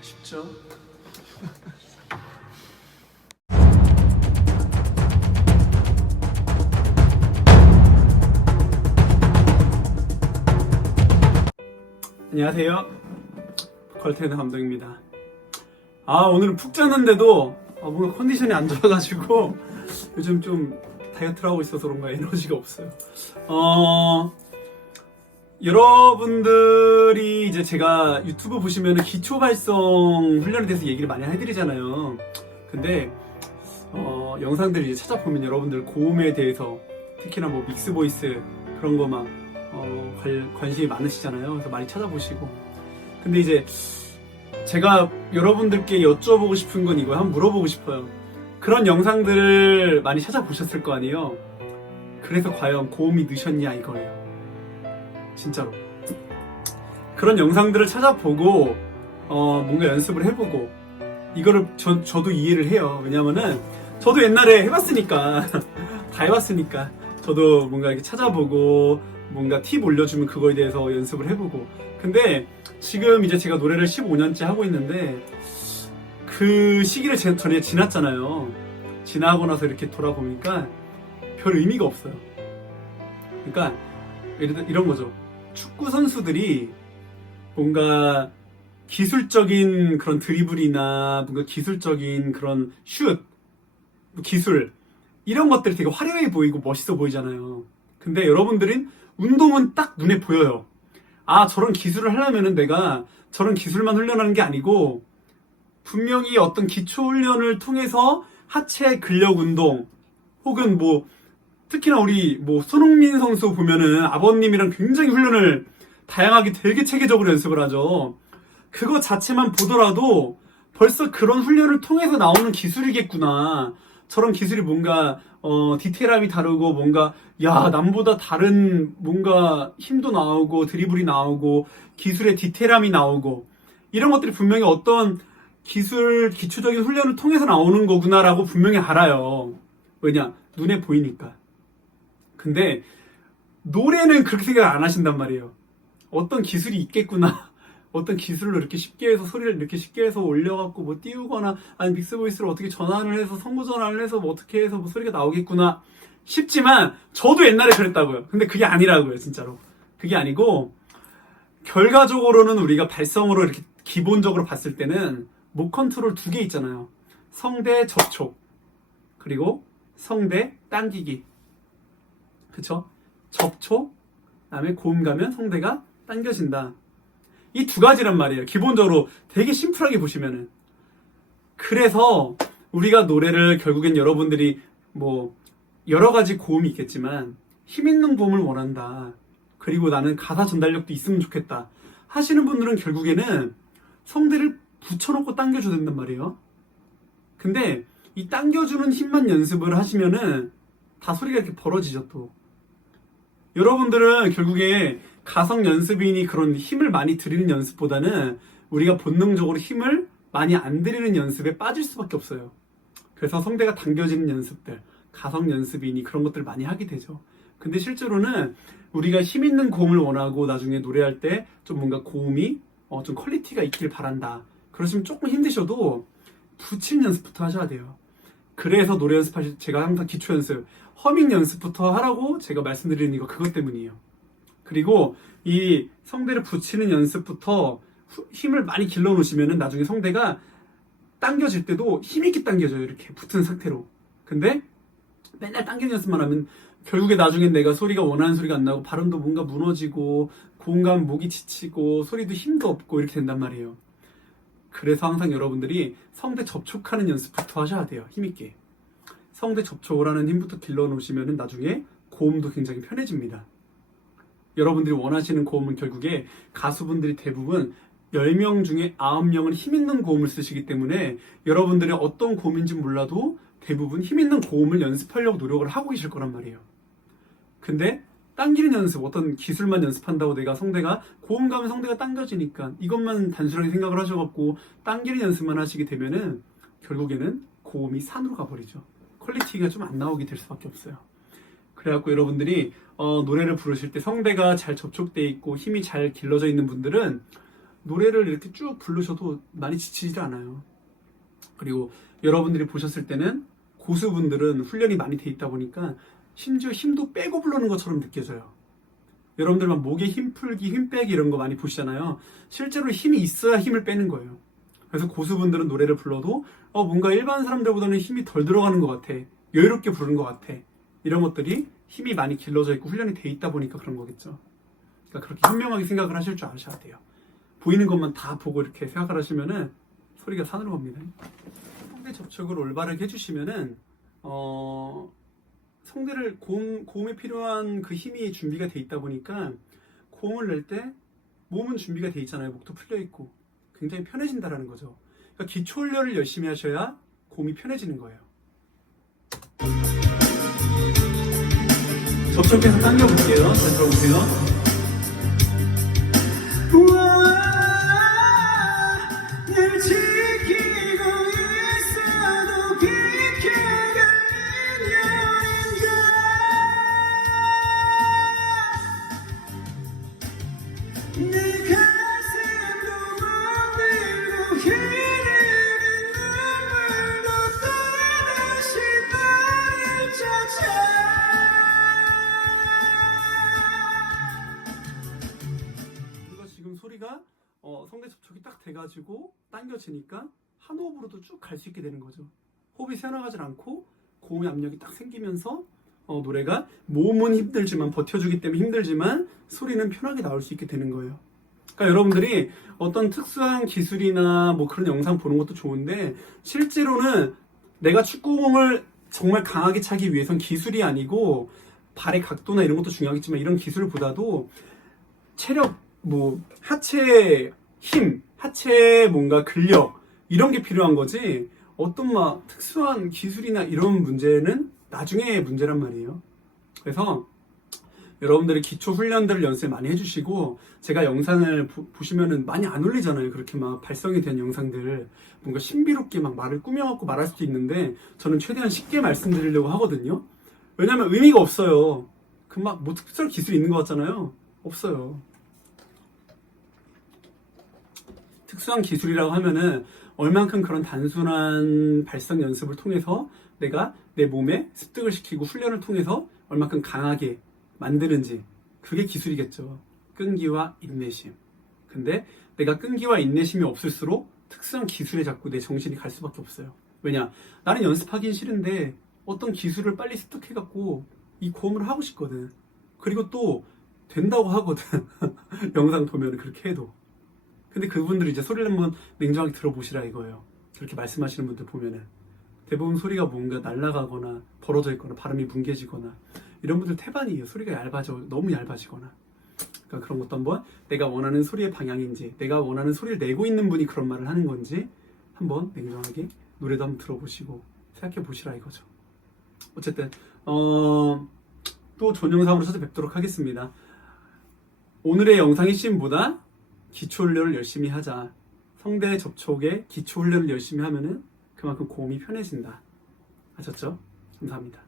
쉽죠? 안녕하세요. 걸테드 감독입니다. 오늘은 푹 잤는데도 뭔가 컨디션이 안 좋아가지고 요즘 좀 다이어트를 하고 있어서 그런가 에너지가 없어요. 여러분들이 이제 제가 유튜브 보시면 기초 발성 훈련에 대해서 얘기를 많이 해드리잖아요. 근데 영상들 이제 찾아보면 여러분들 고음에 대해서 특히나 뭐 믹스 보이스 그런 거 막 관심이 많으시잖아요. 그래서 많이 찾아보시고. 근데 이제 제가 여러분들께 여쭤보고 싶은 건 이거예요. 한번 물어보고 싶어요. 그런 영상들을 많이 찾아보셨을 거 아니에요. 그래서 과연 고음이 느셨냐 이거예요. 진짜로. 그런 영상들을 찾아보고 뭔가 연습을 해보고 이거를 저도 이해를 해요. 왜냐면은 저도 옛날에 해봤으니까 다 해봤으니까 저도 뭔가 이렇게 찾아보고 뭔가 팁 올려주면 그거에 대해서 연습을 해보고. 근데 지금 이제 제가 노래를 15년째 하고 있는데 그 시기를 전에 지났잖아요. 지나고 나서 이렇게 돌아보니까 별 의미가 없어요. 그러니까 예를 들어 이런 거죠. 축구 선수들이 뭔가 기술적인 그런 드리블이나 뭔가 기술적인 그런 슛, 기술 이런 것들이 되게 화려해 보이고 멋있어 보이잖아요. 근데 여러분들은 운동은 딱 눈에 보여요. 저런 기술을 하려면은 내가 저런 기술만 훈련하는 게 아니고 분명히 어떤 기초 훈련을 통해서 하체 근력 운동 혹은 뭐 특히나 우리 뭐 손흥민 선수 보면은 아버님이랑 굉장히 훈련을 다양하게 되게 체계적으로 연습을 하죠. 그거 자체만 보더라도 벌써 그런 훈련을 통해서 나오는 기술이겠구나. 저런 기술이 뭔가 디테일함이 다르고 뭔가 남보다 다른 뭔가 힘도 나오고 드리블이 나오고 기술의 디테일함이 나오고 이런 것들이 분명히 어떤 기초적인 훈련을 통해서 나오는 거구나라고 분명히 알아요. 왜냐? 눈에 보이니까. 근데 노래는 그렇게 생각 안 하신단 말이에요. 어떤 기술이 있겠구나. 어떤 기술로 이렇게 쉽게 해서 소리를 이렇게 쉽게 해서 올려갖고 뭐 띄우거나 아니 믹스 보이스를 어떻게 전환을 해서 선구 전환을 해서 뭐 어떻게 해서 뭐 소리가 나오겠구나 싶지만 저도 옛날에 그랬다고요. 근데 그게 아니라고요. 진짜로 그게 아니고 결과적으로는 우리가 발성으로 이렇게 기본적으로 봤을 때는 목 컨트롤 2개 있잖아요. 성대 접촉 그리고 성대 당기기. 그쵸? 접촉 그다음에 고음 가면 성대가 당겨진다. 이 두 가지란 말이에요. 기본적으로 되게 심플하게 보시면은. 그래서 우리가 노래를 결국엔 여러분들이 뭐 여러 가지 고음이 있겠지만 힘 있는 고음을 원한다. 그리고 나는 가사 전달력도 있으면 좋겠다. 하시는 분들은 결국에는 성대를 붙여놓고 당겨줘야 된단 말이에요. 근데 이 당겨주는 힘만 연습을 하시면은 다 소리가 이렇게 벌어지죠 또. 여러분들은 결국에 가성 연습이니 그런 힘을 많이 들이는 연습보다는 우리가 본능적으로 힘을 많이 안 들이는 연습에 빠질 수밖에 없어요. 그래서 성대가 당겨지는 연습들, 가성 연습이니 그런 것들 많이 하게 되죠. 근데 실제로는 우리가 힘 있는 고음을 원하고 나중에 노래할 때 좀 뭔가 고음이 좀 퀄리티가 있길 바란다. 그러시면 조금 힘드셔도 붙이는 연습부터 하셔야 돼요. 그래서 노래 연습하실 때 제가 항상 기초 연습, 허밍 연습부터 하라고 제가 말씀드리는 이거 그것 때문이에요. 그리고 이 성대를 붙이는 연습부터 힘을 많이 길러 놓으시면은 나중에 성대가 당겨질 때도 힘있게 당겨져요. 이렇게 붙은 상태로. 근데 맨날 당기는 연습만 하면 결국에 나중엔 내가 소리가 원하는 소리가 안 나고 발음도 뭔가 무너지고 고음 가면 목이 지치고 소리도 힘도 없고 이렇게 된단 말이에요. 그래서 항상 여러분들이 성대 접촉하는 연습부터 하셔야 돼요. 힘있게. 성대 접촉을 하는 힘부터 길러 놓으시면은 나중에 고음도 굉장히 편해집니다. 여러분들이 원하시는 고음은 결국에 가수분들이 대부분 10명 중에 9명은 힘있는 고음을 쓰시기 때문에 여러분들이 어떤 고음인지 몰라도 대부분 힘있는 고음을 연습하려고 노력을 하고 계실 거란 말이에요. 근데 당기는 연습, 어떤 기술만 연습한다고 내가 성대가 고음 가면 성대가 당겨지니까 이것만 단순하게 생각을 하셔갖고 당기는 연습만 하시게 되면은 결국에는 고음이 산으로 가버리죠. 퀄리티가 좀 안 나오게 될 수밖에 없어요. 그래갖고 여러분들이 노래를 부르실 때 성대가 잘 접촉돼 있고 힘이 잘 길러져 있는 분들은 노래를 이렇게 쭉 부르셔도 많이 지치질 않아요. 그리고 여러분들이 보셨을 때는 고수분들은 훈련이 많이 돼 있다 보니까 심지어 힘도 빼고 부르는 것처럼 느껴져요. 여러분들만 목에 힘 풀기, 힘 빼기 이런 거 많이 보시잖아요. 실제로 힘이 있어야 힘을 빼는 거예요. 그래서 고수분들은 노래를 불러도 뭔가 일반 사람들보다는 힘이 덜 들어가는 것 같아. 여유롭게 부르는 것 같아. 이런 것들이 힘이 많이 길러져 있고 훈련이 돼 있다 보니까 그런 거겠죠. 그러니까 그렇게 현명하게 생각을 하실 줄 아셔야 돼요. 보이는 것만 다 보고 이렇게 생각을 하시면은 소리가 산으로 갑니다. 성대 접촉을 올바르게 해주시면은 성대를 고음에 필요한 그 힘이 준비가 돼 있다 보니까 고음을 낼 때 몸은 준비가 돼 있잖아요. 목도 풀려 있고 굉장히 편해진다라는 거죠. 그러니까 기초 훈련을 열심히 하셔야 고음이 편해지는 거예요. 접촉해서 당겨볼게요. 자, 들어보세요. 늘 지키고 있어도 비켜가는 여인가 내 가슴도 멍들고 흐르는 눈물도 또다시 나를 찾아 지금 소리가 성대 접촉이 딱 돼가지고 당겨지니까 한 호흡으로도 쭉 갈 수 있게 되는 거죠. 호흡이 새어나가질 않고 고음의 압력이 딱 생기면서 노래가 몸은 힘들지만 버텨주기 때문에 힘들지만 소리는 편하게 나올 수 있게 되는 거예요. 그러니까 여러분들이 어떤 특수한 기술이나 뭐 그런 영상 보는 것도 좋은데 실제로는 내가 축구공을 정말 강하게 차기 위해선 기술이 아니고 발의 각도나 이런 것도 중요하겠지만 이런 기술보다도 체력, 뭐 하체의 힘, 하체의 뭔가 근력 이런 게 필요한 거지 어떤 막 특수한 기술이나 이런 문제는 나중에 문제란 말이에요. 그래서 여러분들이 기초 훈련들을 연습 많이 해주시고 제가 영상을 보시면은 많이 안 올리잖아요. 그렇게 막 발성이 된 영상들 뭔가 신비롭게 막 말을 꾸며갖고 말할 수도 있는데 저는 최대한 쉽게 말씀드리려고 하거든요. 왜냐면 의미가 없어요. 그 막 뭐 특수한 기술이 있는 것 같잖아요. 없어요. 특수한 기술이라고 하면은 얼만큼 그런 단순한 발성 연습을 통해서 내가 내 몸에 습득을 시키고 훈련을 통해서 얼만큼 강하게 만드는지 그게 기술이겠죠. 끈기와 인내심. 근데 내가 끈기와 인내심이 없을수록 특수한 기술에 자꾸 내 정신이 갈 수밖에 없어요. 왜냐? 나는 연습하긴 싫은데 어떤 기술을 빨리 습득해갖고 이 고음을 하고 싶거든. 그리고 또 된다고 하거든. 영상 보면 그렇게 해도. 근데 그분들이 이제 소리를 한번 냉정하게 들어보시라 이거예요. 그렇게 말씀하시는 분들 보면은 대부분 소리가 뭔가 날아가거나 벌어져 있거나 발음이 뭉개지거나 이런 분들 태반이에요. 소리가 얇아져 너무 얇아지거나 그러니까 그런 것도 한번 내가 원하는 소리의 방향인지 내가 원하는 소리를 내고 있는 분이 그런 말을 하는 건지 한번 냉정하게 노래도 한번 들어보시고 생각해 보시라 이거죠. 어쨌든 또 좋은 영상으로 찾아뵙도록 하겠습니다. 오늘의 영상의 시즌보다 기초 훈련을 열심히 하자. 성대 접촉에 기초 훈련을 열심히 하면은 그만큼 고음이 편해진다. 아셨죠? 감사합니다.